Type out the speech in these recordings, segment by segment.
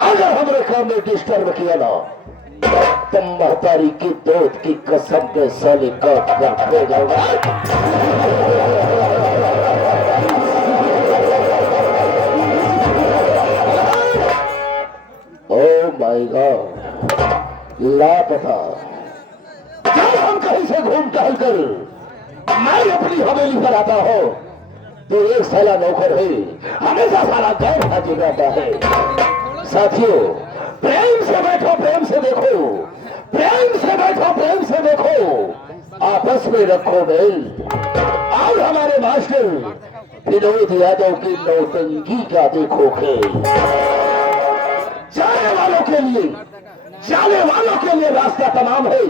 अगर हमरे काम में डिस्टर्ब किया ना तुम महतारी की दूध की कसम के साले काट कर फेंकोगे। ओह माय गॉड, लापता। जब हम कहीं से घूम टहल कर मैं अपनी हवेली पर आता हूँ तो एक साला नौकर है, हमेशा साला गैर हाजिर रहता है। साथियों, प्रेम से बैठो, प्रेम से देखो, प्रेम से बैठो, प्रेम से देखो, आपस में रखो मेल। और हमारे मास्टर विनोद यादव की नौटंकी का देखो खेल। जाने वालों के लिए, जाने वालों के लिए रास्ता तमाम है।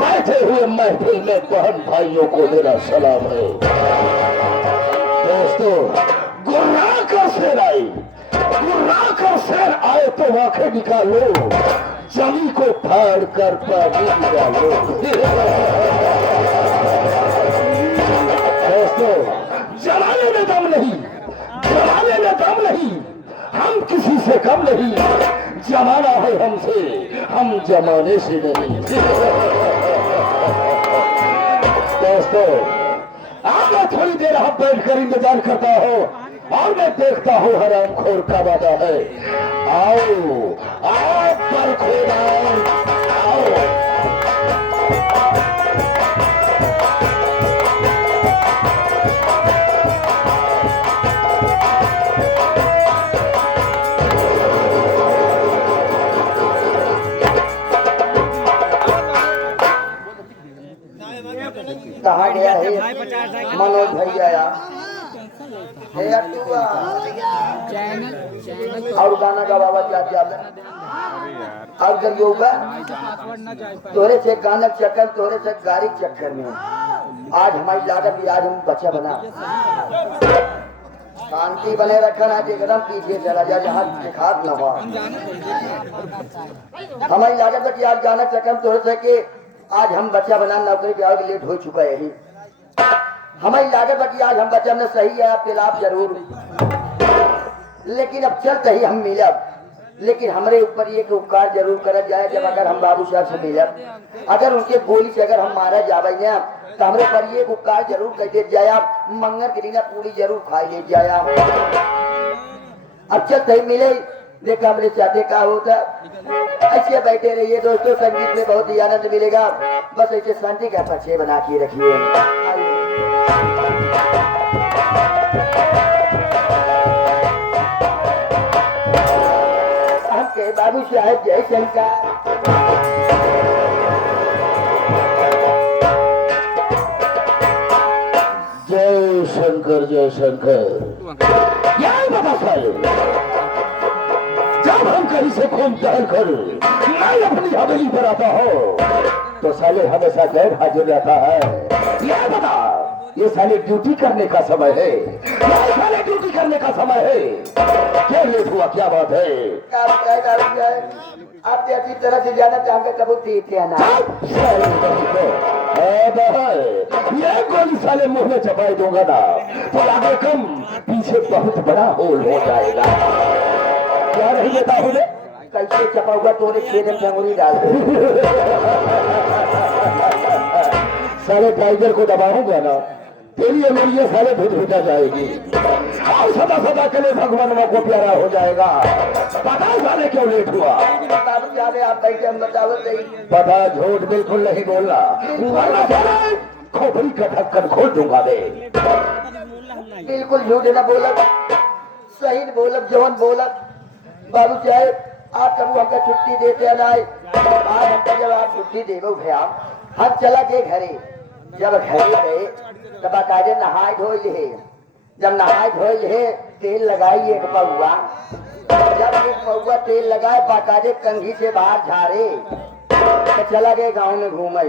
बैठे हुए महफिल में बहन भाइयों को मेरा सलाम है। दोस्तों, गुर्रा कर शेर आए, गुर्रा कर शेर आए तो आंखें निकालो, जमी को फाड़ कर पानी निकालो। दोस्तों, जमाने में दम नहीं, जमाने में दम नहीं, हम किसी से कम नहीं, जमाना है हमसे, हम जमाने से नहीं। दोस्तों, अब मैं थोड़ी देर हम बैठ कर इंतजार करता हूँ और मैं देखता हूँ हरामखोर का वादा है। आओ आओ पर खोदा आओ। कहाँ गया है मनोज भैया? और गाना का बाबा क्या क्या और जब होगा तोरे से गाना चक्कर, तोरे से गाड़ी चक्कर में आज हमारी लागत भी, आज हम बच्चा बना शांति बने रखना, एकदम पीछे चला जा जहाँ खाद न हो। हमारी लागत की आज गाना चक्कर तोरे से के आज हम बच्चा बना, नौकरी पे आओगे लेट हो चुका है यही। हमारी लागत है कि आज हम बच्चा में सही है, आपके लाभ जरूर, लेकिन अब चलते ही हम मिलब, लेकिन हमारे ऊपर एक उपकार जरूर करा जाए। जब अगर हम बाबू साहब से मिलब, अगर उनके गोली से अगर हम मारा जावे ना तो हमारे पर एक उपकार जरूर कर दे जाए। आप मंगल के दिन पूरी जरूर खाई ले जाए। अब चलते ही मिले, देखा हमारे चाहते का होता। ऐसे बैठे रहिए दोस्तों, संगीत में बहुत ही आनंद मिलेगा। बस ऐसे शांति का पक्षे बना के रखिए। हमके बाबू साहब जय शंकर। जय शंकर, जय शंकर। यही बता साले, जब हम कहीं से घूम टहल कर मैं अपनी हवेली पर आता हूँ तो साले हमेशा गैर हाजिर रहता है। ये बता, ये साले ड्यूटी करने का समय है, ये साले ड्यूटी करने का समय है। क्या लेट हुआ, क्या बात है? आप अच्छी तरह से जाना चाहेंगे कबूतर देते हैं ना। ये गोली साले मुंह में चपाई दूंगा ना तो आगे कम पीछे बहुत बड़ा होल हो जाएगा। क्या नहीं देता हूँ कैसे चपाऊंगा तोरे खेत में अंगुरी डाल दे। साले टाइगर को दबाऊंगा ना तेरी अंगुरियां साले भुजा जाएगी और सदा सदा के लिए भगवान को प्यारा हो जाएगा। पता साले क्यों लेट हुआ? आप बैठे हम बतावत नहीं। पता झूठ बिल्कुल नहीं बोलना वरना साले खोपड़ी का ढक्कन खोल दूंगा बे। बिल्कुल झूठ न बोलत सही बोलब जवन बोलत। बाबू साहब आप कबू हमका छुट्टी देते नाई। आज हमका जब आप छुट्टी देवो भैया हम चला गए घरे। जब घरे गए तब बाकायदे नहाए धोए ले। जब नहाए धोए ले तेल लगाई एक पौआ। जब एक पौआ तेल लगाए बाकायदे कंघी से बाहर झारे तो चला गए गाँव में घूमे।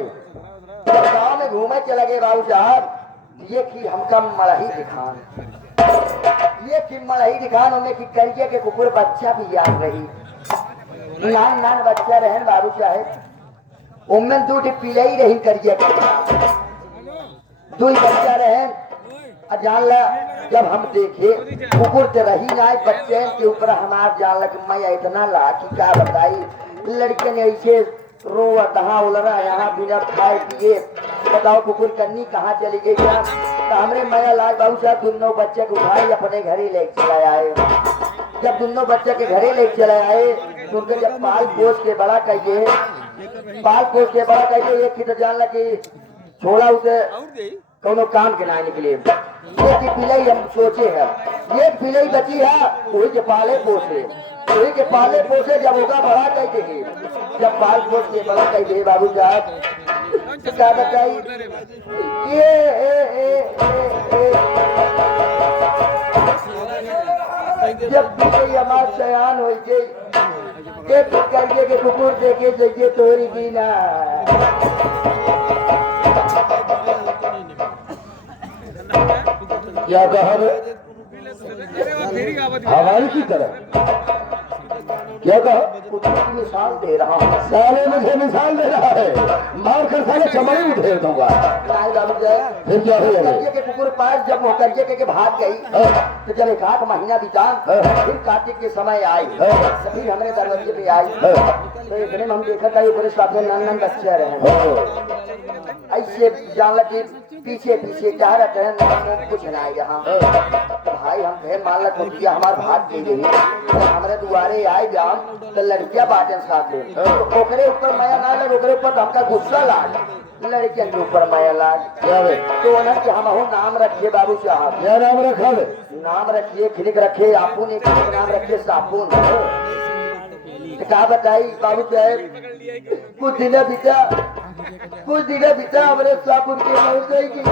गाँव में घूमे चला गए बाबू साहब ये की हमका मड़ही दिखान। ये की मड़ही दिखान उन्हें की करिए के कुकुर बच्चा भी याद रही। नान नान बच्चा रहन बाबू साहब उनमें दूध पीले ही रही करिए दो बच्चा रहन। जान ला जब हम देखे कुकुर तो रही ना बच्चे के ऊपर हमार जान लग मैं इतना ला कि क्या बताई। लड़के ने ऐसे रो तहाँ उलरा यहाँ बिना खाए पिए बताओ कुकुर कन्नी कहाँ चली गई क्या। तो हमरे माया लाल बाबू साहब दोनों बच्चे को उठाए अपने घरे ले चला आए। जब दोनों बच्चे के घरे ले चले आए तो उनके जब पाल पोस के बड़ा कहिए पाल पोस के बड़ा कहिए एक की तो जान लगे छोड़ा उसे कोनो काम के ना निकले। एक पिलाई हम सोचे है एक पिलाई बची है वही के पाले पोसे वही के पाले पोसे जब होगा बड़ा कह देंगे। जब पाल पोस के बड़ा कह दे बाबू साहब क्या बताई जब पिलाई हमार सयान हो गई करिए के कुकुर देखे जाइए तोरी की ना। क्या कहा हमारी की तरह क्या कहा? मिसाल दे रहा हूँ। साले मुझे मिसाल दे रहा है मार कर साले चमड़ी उठेर दूंगा। फिर क्या हो करिए के कुकुर पास जब वो करिए के भाग गई तो जब एक आध महीना बीता फिर कार्तिक के समय आई तो फिर हमारे दरवाजे पे आई तो इतने में हम देखा था पूरे साथ में नन बच्चे रहे ऐसे जान लगे पीछे पीछे क्या रहते हैं कुछ ना यहाँ भाई हम फिर मान लग दिया हमारे भाग के लिए हमारे दुआरे आए जाम तो लड़कियां बातें साथ में तो ओकरे ऊपर माया ना लग ओकरे ऊपर हमका गुस्सा लाग लड़कियों के ऊपर माया लाग तो उन्होंने कि हम नाम रखिए बाबू साहब। क्या नाम रखा है? नाम रखिए खिलिक रखे आपुन एक नाम रखिए सापुन। क्या बताई बाबू साहब कुछ दिन बीता हमारे सापुन की मौत होगी।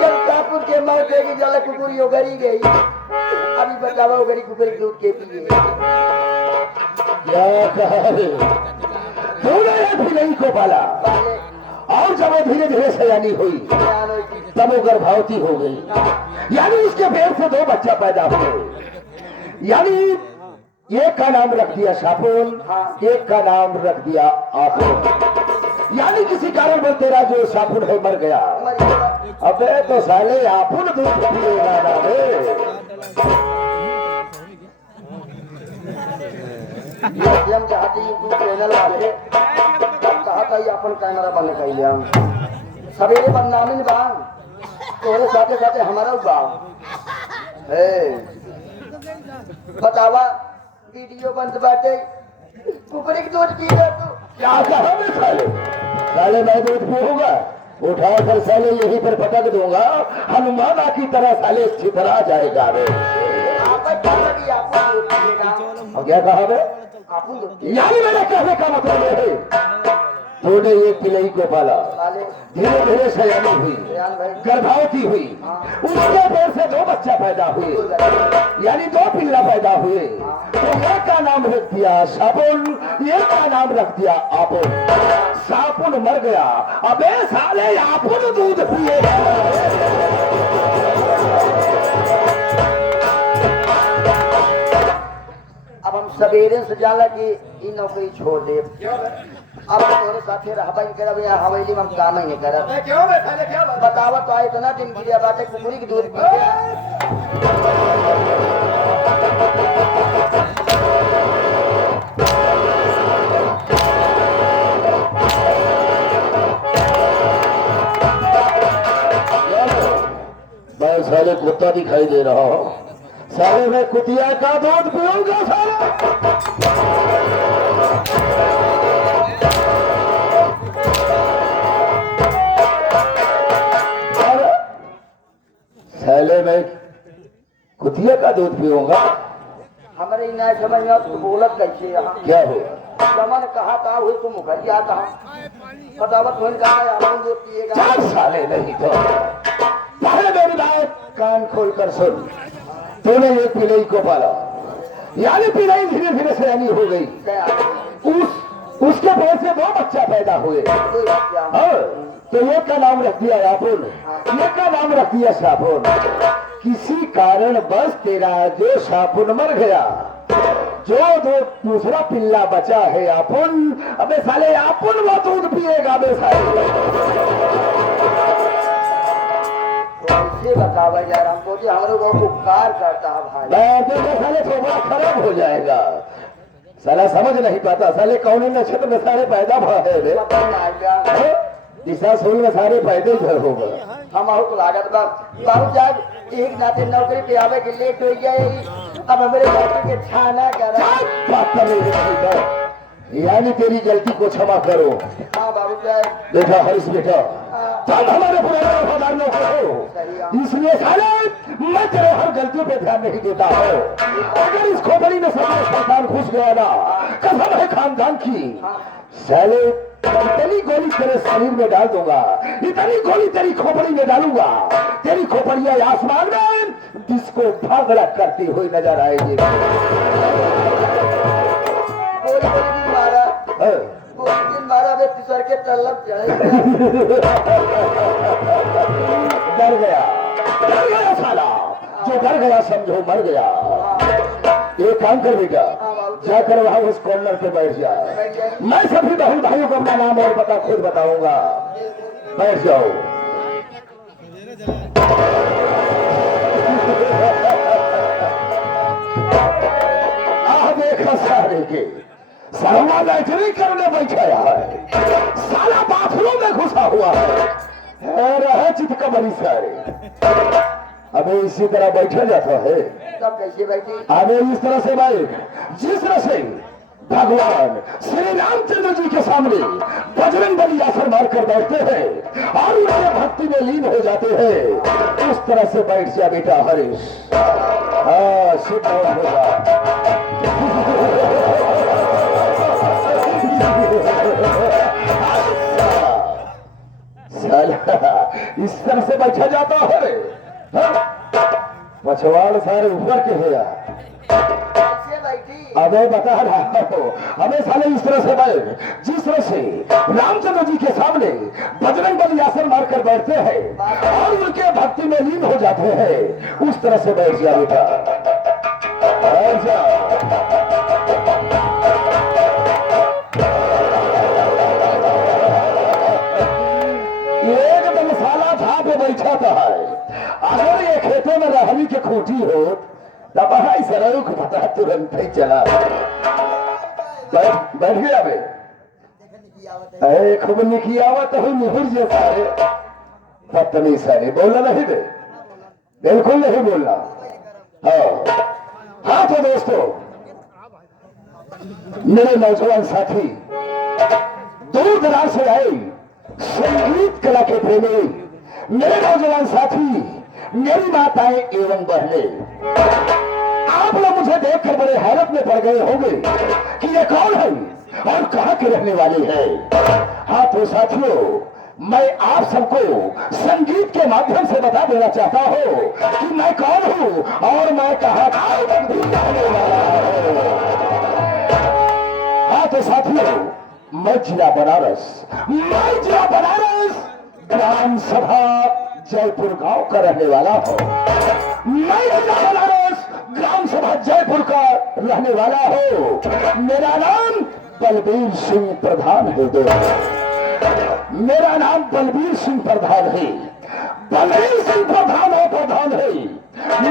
जब सापुन के मौत होगी जल कुकुरी उगरी गई अभी बतावा उगरी कुकुरी दूध के पिए। क्या कहा तूने फिलई को पाला और जब वो धीरे धीरे सयानी हुई तब वो गर्भवती हो गई यानी उसके पेट से 2 बच्चा पैदा हुए। यानी एक का नाम रख दिया सापुन एक का नाम रख दिया आपुन। यानी किसी कारण पर तेरा जो सापुन है मर गया। अबे तो साले आपुन दूध पिएगा ना बे। हम चाहते यूट्यूब चैनल वाले कहा था अपन कैमरा बंद कर लिया सवेरे बदनामी बांग तोरे साथे साथे हमारा बांग बतावा वीडियो बंद बाटे कुकरी की दूध पी रहा तू क्या कहा मैं साले मैं दूध पीऊंगा उठा कर साले यहीं पर पटक दूंगा हनुमाना की तरह साले छितरा जाएगा रे। और क्या कहा मैं यानी मेरे कहने का मतलब है तूने एक पिलई को पाला धीरे धीरे सयानी हुई गर्भवती हुई उसके पेट से 2 बच्चा पैदा हुए यानी 2 पिल्ला पैदा हुए तो एक का नाम रख दिया सापुन एक का नाम रख दिया आपुन। सापुन मर गया अबे साले आपुन दूध पिए। अब हम सवेरे से जाला कि ये नौकरी छोड़ दे अब तोरे साथे रहबा ही करब या हवेली में हम काम ही नहीं करब। क्यों बे साले क्या बात? बतावा तो आए इतना दिन गिरिया बाटे कुकुरी की दूध पी के। मैं साले कुत्ता दिखाई दे रहा हूँ, साले मैं कुतिया का दूध पीऊंगा साले। साले मैं कुतिया का दूध पीऊंगा। हमारे ना समझ में तो बोलत कैसे यहाँ क्या हुआ? समन कहा था हुई तुम मुखर्जी आता बतावत हुई कहा हम दूध पिएगा। चार साले नहीं तो पहले मेरी बात कान खोल कर सुन। तूने एक पिलई को पाला, यानी पिलई धीरे धीरे सयानी हो गई। उसके पेट से 2 बच्चा पैदा हुए। कोई बात क्या? हाँ, तो एक का नाम रख दिया यापुन, एक का नाम रख दिया शापुन। किसी कारण बस तेरा जो शापुन मर गया, जो दूसरा पिल्ला बचा है यापुन, अबे साले यापुन वो दूध पिएगा बे साले। कैसे बतावा यार हमको कि हमारे को उपकार करता है भाई। मैं साले थोड़ा खराब हो जाएगा। साला समझ नहीं पाता साले कौन नक्षत्र में सारे पैदा भे रे। पता नहीं आएगा दिशा सोल में सारे पैदे घर होगा। हम आउट लागत बा बाबू साहब एक नाते नौकरी पे आवे के लेट हो गई। अब हमारे लड़की के छाना करा। बात कर रही है, यानी तेरी गलती को क्षमा करो। हाँ बाबू साहब बेटा हरीश बेटा, तुम हमारे पुराने वफादार नौकर हो, इसलिए साले मैं तेरे हर गलतियों पे ध्यान नहीं देता हूँ। अगर इस खोपड़ी में सारे शैतान घुस गया ना, कसम है खानदान की, साले इतनी गोली तेरे शरीर में डाल दूंगा, इतनी गोली तेरी खोपड़ी में डालूंगा, तेरी खोपड़िया आसमान में जिसको भागड़ा करती हुई नजर आएगी। गोली मारा मारा वे सर के तलब जाएगा। डर गया साला, जो डर गया समझो मर गया। एक काम कर बेटा, जाकर वहां उस कॉर्नर पे बैठ जा। मैं सभी बहन भाइयों को अपना नाम और पता खुद बताऊंगा। बैठ जाओ। देखा सारे के साला लैटरिंग करने बैठाया है, साला बाथरूम में घुसा हुआ है चितकबरी सारे। अबे इसी तरह बैठा जाता है। तब कैसे बैठी? अबे इस तरह से बैठ जिस तरह से भगवान श्री रामचंद्र जी के सामने बजरंग बली आसन मार कर बैठते हैं और उनके भक्ति में लीन हो जाते हैं, उस तरह से बैठ जा बेटा हरीश। हाँ सिद्ध होगा। इस तरह से बैठा जाता है। पछवाड़ सारे ऊपर के है यार। कैसे बैठी? अबे बता रहा हो, हमें साले इस तरह से बैठ जिस तरह से रामचंद्र जी के सामने बजरंग बली आसन मारकर बैठते हैं और उनके भक्ति में लीन हो जाते हैं, उस तरह से बैठ जा बेटा। बैठ जा। एकदम साला था पे बैठा था। अगर ये खेतों में रहनी की खूटी हो तब सरऊ को पता तुरंत ही चला। बैठ गया बे। खूब निकी आवत हो निहुर जे सारे पत्नी सारे बोलना नहीं दे, बिल्कुल नहीं बोलना। हाँ तो दोस्तों, मेरे नौजवान साथी दूर दराज से आए संगीत कला के प्रेमी, मेरे नौजवान साथी, मेरी माताएं एवं बहने, आप लोग मुझे देखकर बड़े हैरत में पड़ गए होंगे कि ये कौन है और कहां के रहने वाले हैं। हाँ तो साथियों, मैं आप सबको संगीत के माध्यम से बता देना चाहता हूं कि मैं कौन हूं और मैं कहां का रहने वाला हूं। हाँ तो साथियों, मैं जिला बनारस ग्राम सभा जयपुर गांव का रहने वाला हूँ। मैं जिला बनारस ग्राम सभा जयपुर का रहने वाला हूँ। मेरा नाम बलबीर सिंह प्रधान है दोस्त। मेरा नाम बलबीर सिंह प्रधान है। बलबीर सिंह प्रधान और प्रधान है,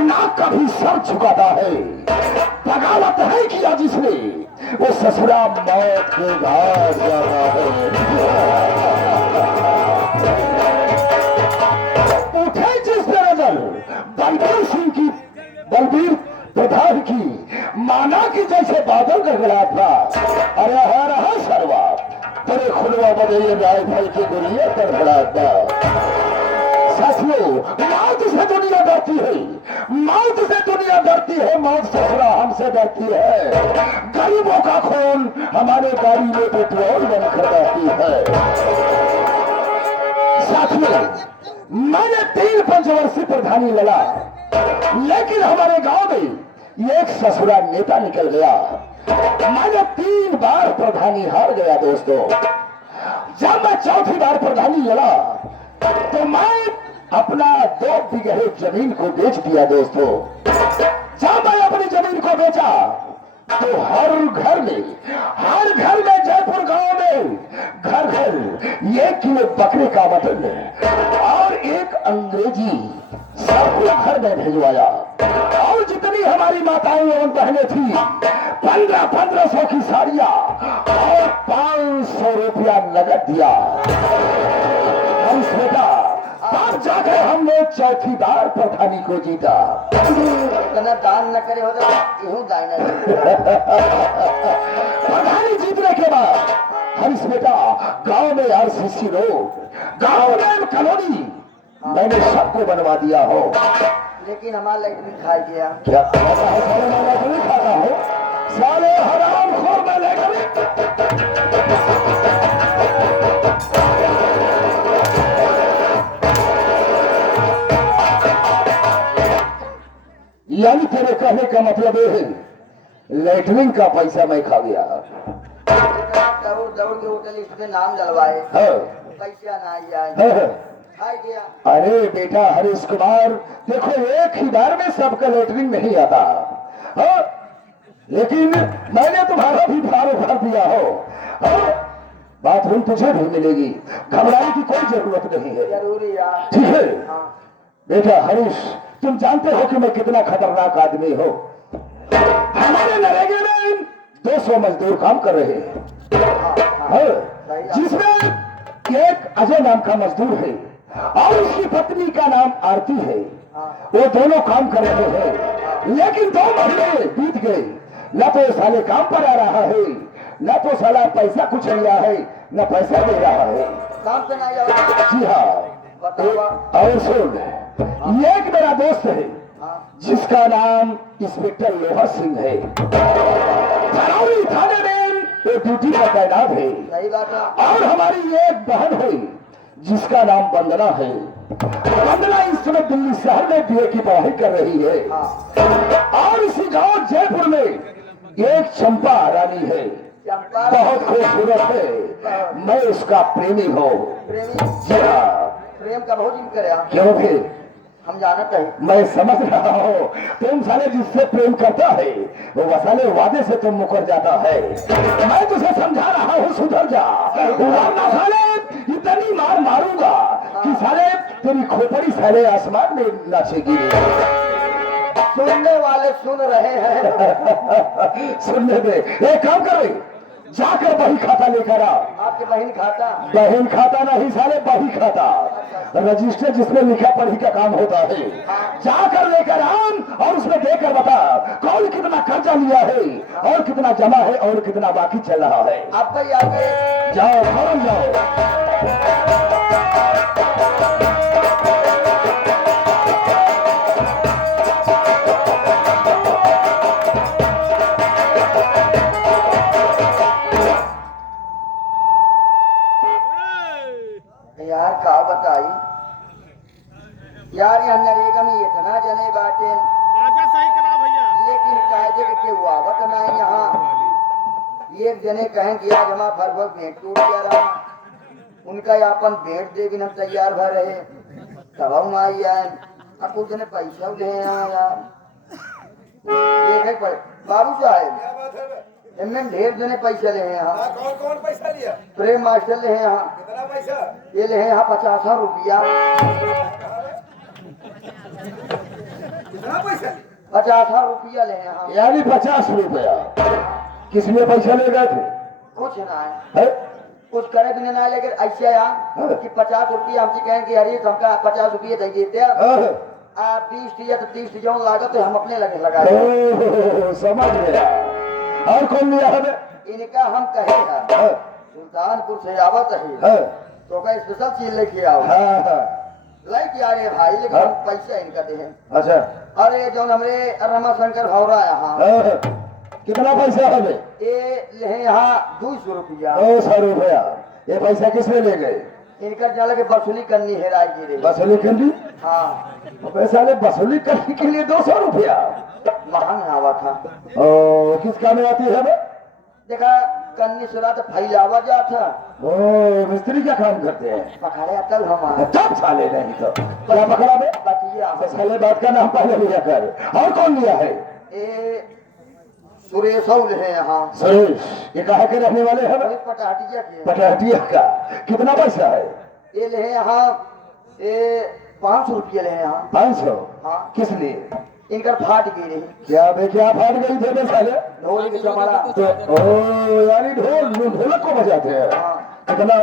ना कभी सर झुकाता है। बगावत है किया जिसने, वो ससुरा मौत के घाट जाता है। उठे जिस पे नजर बलबीर सिंह की, बलबीर प्रधान की, माना कि जैसे बादल गड़गड़ा था। अरे हा रहा सरवा तेरे खुलवा बदे राइफल की गोलियां गड़गड़ाता। साथियों, मौत से दुनिया डरती है, मौत से दुनिया डरती है, मौत ससुरा हमसे डरती है। गरीबों का खून हमारे गाड़ी में पेट्रोल बनकर बहती है। साथियों, मैंने 3 पंचवर्षीय प्रधानी लड़ा, लेकिन हमारे गांव में एक ससुरा नेता निकल गया। मैंने 3 बार प्रधानी हार गया दोस्तों। जब मैं चौथी बार प्रधानी लड़ा तो मैं अपना 2 बीघे जमीन को बेच दिया दोस्तों। जब मैं अपनी जमीन को बेचा तो हर घर में जयपुर गांव में घर 1 किलो बकरे का मटन और 1 अंग्रेजी सबको घर में भिजवाया। और जितनी हमारी माताएं एवं बहनें थी, 1500 की साड़ियां और 500 रुपया नगद दिया। हम बेटा तब जाकर हमने चौथी बार प्रधानी को जीता। इतना दान न करे होता यूं दान। प्रधानी जीतने के बाद हरीश बेटा गांव में आरसीसी रोड, गांव में कॉलोनी मैंने सबको बनवा दिया हो। लेकिन हमारा लैट्रिन खा गया। क्या खाता है? सारे मैं लैट्रिन खाता हूँ, सारे हराम खोर में लैट्रिन। यानी तेरे कहने का मतलब ये है लैट्रिन का पैसा मैं खा गया। दौड़ के होटल इसमें नाम डलवाए, पैसा ना आया खा गया। अरे बेटा हरीश कुमार, देखो एक ही बार में सबका लैट्रिन नहीं आता। हाँ? लेकिन मैंने तुम्हारा भी भार भर दिया हो। हाँ? बाथरूम तुझे भी मिलेगी, घबराने की कोई जरूरत नहीं है। जरूरी यार। ठीक है हाँ। बेटा हरीश, तुम जानते हो कि मैं कितना खतरनाक आदमी हूँ। हमारे नरेगा में 200 मजदूर काम कर रहे हैं। हाँ? जिसमें एक अजय नाम का मजदूर है और उसकी पत्नी का नाम आरती है। वो दोनों काम कर रहे हैं, लेकिन 2 महीने बीत गए, न तो साले काम पर आ रहा है, न तो साला पैसा कुछ लिया है, न पैसा दे रहा है। काम पे ना जाओ। जी हाँ। और सुन, एक मेरा दोस्त है जिसका नाम इंस्पेक्टर लोहा सिंह है। धनौली थाने में वो ड्यूटी पर तैनात है। सही बात है। और हमारी एक बहन है जिसका नाम वंदना है। वंदना इस समय दिल्ली शहर में बीए की पढ़ाई कर रही है। और इसी गांव जयपुर में एक चंपा रानी है, बहुत खूबसूरत है। मैं उसका प्रेमी हूँ। प्रेमी? जी हाँ। प्रेम का बहुत जिक्र है। क्योंकि हम जानत है। मैं समझ रहा हूँ, तुम साले जिससे प्रेम करता है वो साले वादे से तुम मुकर जाता है। मैं तुझे समझा रहा हूँ, सुधर जा, वरना साले इतनी मार मारूंगा कि साले तेरी खोपड़ी साले आसमान में नाचेगी। सुनने वाले सुन रहे हैं। सुनने दे। एक काम करे, जाकर बही खाता लेकर आ। आपके बहन खाता? बहन खाता नहीं साले, बही खाता, रजिस्टर जिसमें लिखा पढ़ी का काम होता है। जाकर लेकर आम और उसमें देकर बता कौन कितना कर्जा लिया है और कितना जमा है और कितना बाकी चल रहा है। आपका ही आगे जाओ फौरन जाओ। यार का बताई यार, यहाँ नरेगा में इतना जने बाटे, सही करा भैया। लेकिन कायदे के आवत नहीं। यहाँ एक जने कहें कि आज हमारा भर भेंट टूट गया रहा, उनका अपन भेंट दे भी हम तैयार भर रहे, तब हम आई आए। अब कुछ जने पैसा दे यार, देखे पर बाबू साहब इनमें ढेर जने पैसे ले हैं यहाँ। कौन कौन पैसा लिया? प्रेम मास्टर ले हैं यहाँ। कितना पैसा? ये ले हैं यहाँ 50 रुपया। कितना पैसा लिया? 50 रुपया ले हैं यहाँ। यानी 50 रुपया। किसमें पैसा ले गए थे? कुछ ना है, है? कुछ करे भी नहीं, लेकिन ऐसे यहाँ कि 50 रुपया हमसे कहें कि अरे हमका 50 रुपये दे देते हैं। हाँ। आप 20 या तो 30 जो लागत तो हम अपने लगे लगा ओह, समझ गया। और कौन लिया हमें? इनका हम कहे हैं हाँ, सुल्तानपुर से आवत है हाँ, तो का स्पेशल चीज लेके आओ। हाँ, हाँ। लेके आ रहे भाई, लेकिन हम पैसा इनका दे हैं। अच्छा। अरे जो हमरे रमा शंकर भौरा यहाँ हाँ, कितना पैसा हमें? ये ले हैं यहाँ 200 रुपया। 200 रुपया। ये पैसा किसने ले गए? इनका जाल के वसूली करनी है राजगिरी। वसूली कर ली? हाँ, तो पैसा ले वसूली करने के लिए 200 रुपया। महंग आवा था। ओ, किस काम में आती है हमें? देखा कन्नी सुरा तो फैलावा जा था। ओ, मिस्त्री क्या काम करते हैं? पखाड़े आता हमारा तब साले नहीं तो क्या पकड़ा बे? बतिया साले बात का नाम पहले लिया कर। और कौन लिया है? ए सुरेश है यहाँ। सुरेश, ये कहाँ के रहने वाले हैं? वही पटाटिया के। पटाटिया का। कितना पैसा है? ये ले हैं यहाँ 500 रुपये ले हैं यहाँ। 500। हाँ, किस लिए? इनका फाट गई रही क्या बे, क्या फाट गई थे बे साले? ढोली के जमाना। तो ओ, यानी ढोलक को बजाते हैं। हाँ, कितना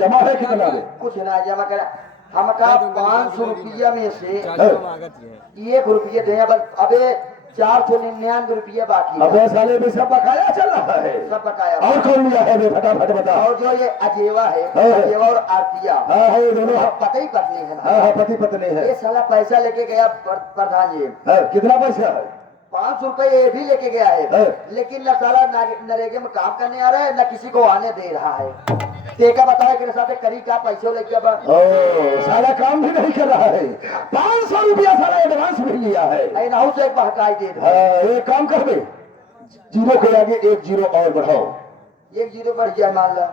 जमा है? कितना दे? कुछ ना जमा करा। हमका 500 रुपया में से है? 1 रुपये दे। बस अबे 499 रुपये बाकी है। अबे साले भी सब बकाया चल रहा है। सब बताया। और कौन लिया है बे? फटाफट बता। और जो ये अजेवा है, हाँ। अजेवा और आरतिया, हाँ है, ये दोनों। पता ही पत्नी है। हाँ हाँ, पति पत्नी है। ये साला पैसा लेके गया प्रधान जी। हाँ, कितना पैसा है? 500 रुपये ये भी लेके गया है, हाँ। लेकिन न साला नरेगे में काम करने आ रहा है, न किसी को आने दे रहा है। देखा बताया कि साथ करी का पैसे लेके अब ओ, साला काम भी नहीं कर रहा है। 500 रुपया साला एडवांस भी लिया है। नहू से एक बहकाई दे दो। हाँ, एक काम कर बे, जीरो के आगे 1 जीरो और बढ़ाओ। 1 जीरो बढ़ जाए मान ला।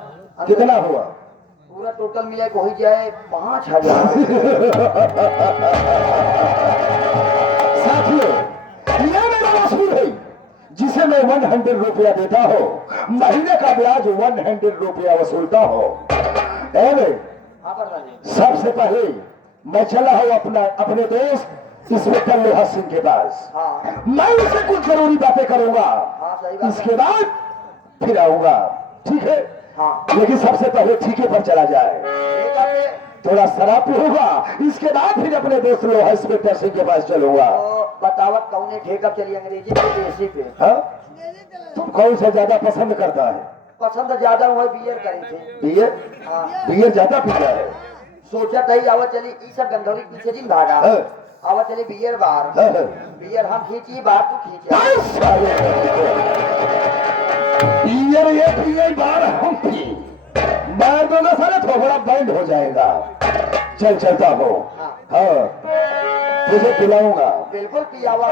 कितना हुआ? पूरा टोटल मिला के हो जाए 5000। साथियों, ये मेरा वसूल है जिसे मैं 100 रुपया देता हो, महीने का ब्याज 100 रुपया वसूलता हो। हाँ प्रधान जी। सबसे पहले मैं चला हूँ अपने दोस्त इंस्पेक्टर लोहा सिंह के पास। हाँ मैं उससे कुछ जरूरी बातें करूंगा। हाँ, सही बात है। इसके बाद फिर आऊंगा, ठीक है? हाँ, लेकिन सबसे पहले ठीके पर चला जाए, ठीक है। थोड़ा शराब पीऊंगा, इसके बाद फिर अपने दोस्त लोहा इंस्पेक्टर सिंह के पास चलूंगा। तो बतावत कौन ठेका चली अंग्रेजी पे देसी पे? हाँ? तुम कौन सा ज्यादा पसंद करता है? पसंद ज्यादा हुआ बियर करे थे। बियर? हाँ, बियर ज्यादा पीता है? सोचा तही आवा चली ई सब गंधौरी पीछे दिन भागा। हाँ। आवा चली बियर बार। हाँ, हाँ। बियर हम खींची, बाहर तू खींचा। बस साले। बियर ये पिए बार हम पी, मार दो ना साले, थोड़ा बैंड हो जाएगा। चल चलता हो। हाँ, तुझे पिलाऊंगा। बिल्कुल पियावा।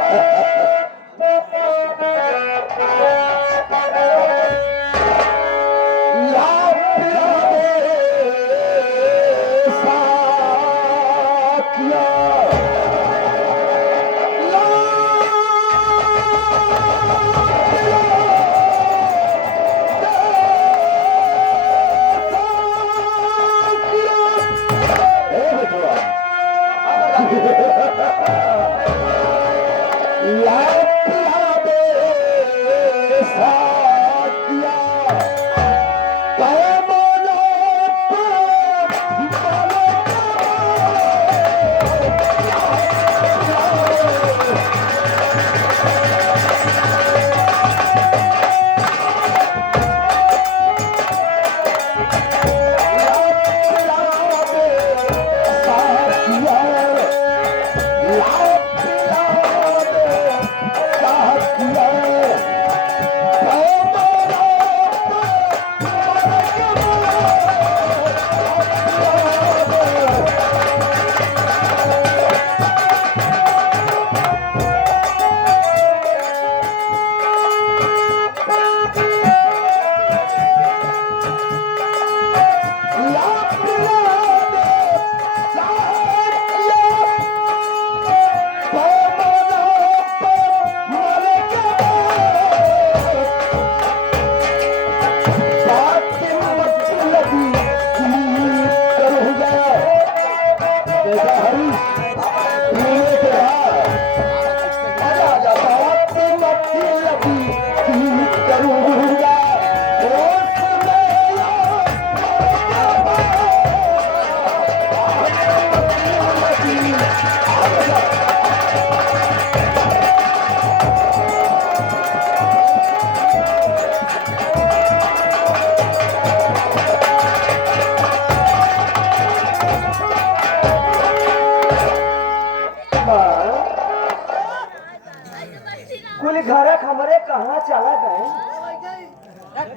कुल घर हमारे कहाँ चला गए?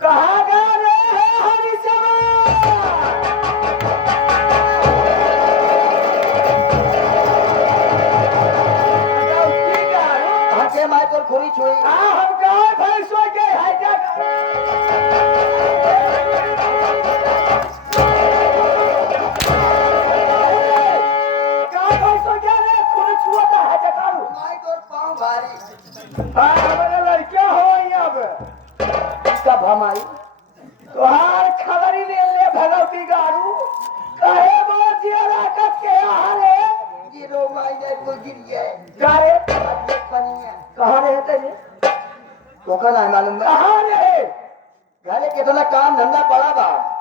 कहाँ गए रे हरिशवा? माय तोर खुरी छुई हम गाय भैंसो के हाइजा गाय भैंसो के रे खुरी छुआ का हाइजा कारू माय तोर पांव भारी हमारे लड़के हो यहाँ पे कब हम आई तोहार खबरी ले ले भगवती गारू कहे बोल जिया का के हारे गिरो माई जाए को गिर गए गारे कहाँ रहते हैं तो का नहीं मालूम कहाँ रहे घरे कितना काम धंधा पड़ा बा